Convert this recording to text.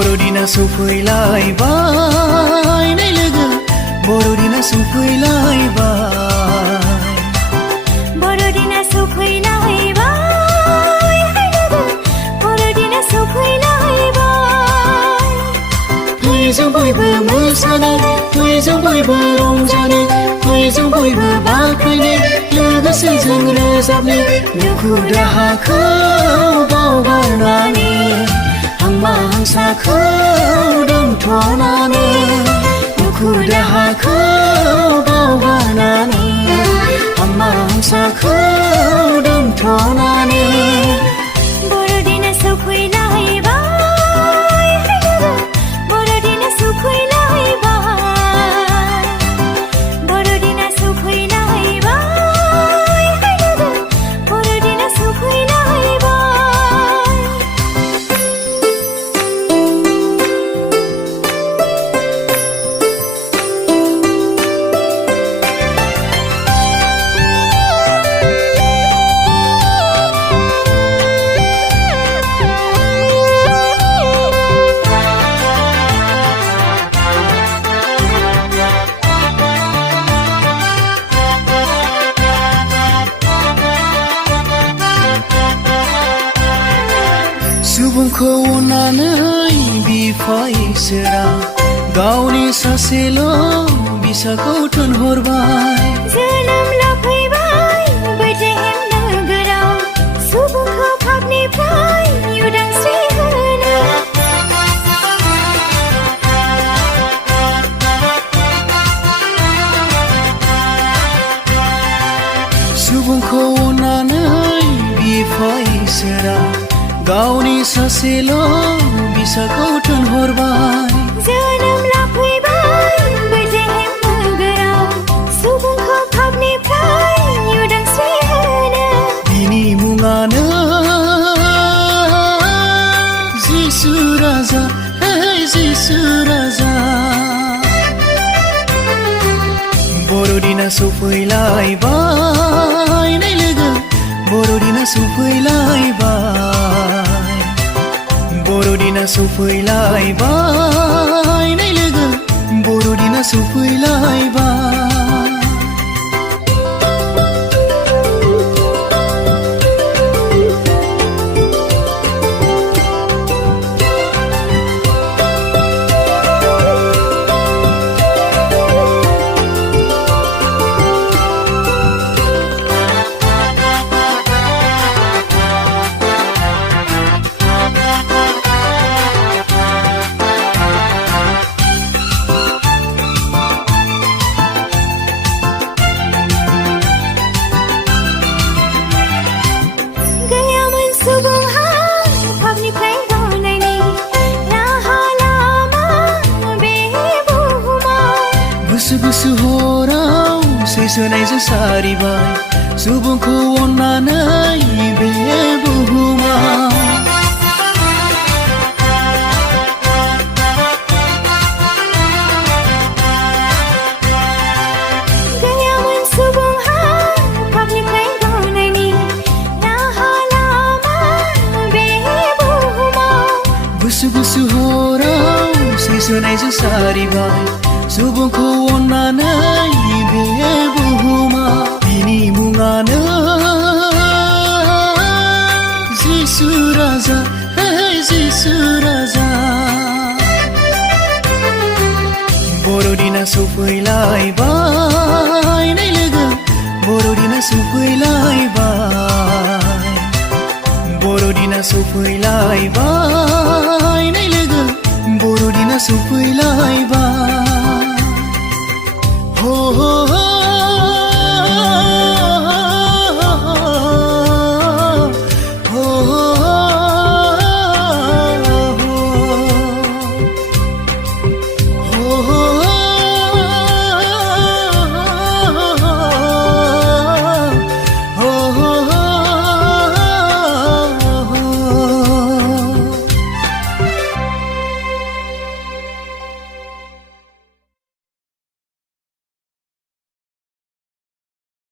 बर'दिना सफैलायबाय नै लोगो बर'दिना सफैलायबाय बर'दिना सफैलायबाय नै लोगो बर'दिना सफैलायबाय फै जों बयबो मोसानो फै जों बयबो रंजानो फै जों बयबो बाख्नायनो लोगोसे जों रोजाबनो दुखु दाहाखौ बावगारनानै हांमा हांसाखौ दोनथ'नानै दुखु दाहाखौ बावगारनानै हांमा हांसाखौ दोनथ'नानै बर'दिना सफैलायबाय नै लोगो बर'दिना सफैलायबाय बर'दिना सफैलायबाय नै लोगो बर'दिना सफैलायबाय सुबुंखौ अननानै बिफा इसोरा गावनि सासेल' बिसाखौ थोनहरबाय जोनोम लाफैबाय बेथलेहेम नोगोराव सुबुंखौ पापनिफ्राय उदांस्रि होनो सुबुंखौ अननानै बिफा इसोरा गावनि सासेल' बिसाखौ थोनहरबाय जोनोम लाफैबाय बेथलेहेम नोगोराव सुबुंखौ पापनिफ्राय उदांस्रि होनो बिनि मुङानो जिसु राजा हे जिसु राजा बर'दिना सफैलायबाय नै लोगो बर'दिना सफैलायबाय बर'दिना सफैलायबाय नै लोगो बर'दिना सफैलायबाय गैयामोन सुबुंहा पापनिफ्राय गनायनि राहा लामा बे बुहुमाव गुसु गुसु हराव सैसोनायजों सारिबाय सुबुंखौ अननानै बे बुहुमाव गैयामोन सुबुंहा पापनिफ्राय गनायनि राहा लामा बे बुहुमाव गुसु गुसु हराव सैसोनायजों सारिबाय सुबुंखौ अननानै बे बुहुमाव बिनि मुङानो जिसु राजा हे जिसु राजा बर'दिना सफैलायबाय नै लोगो बर'दिना सफैलायबाय बर'दिना सफैलायबाय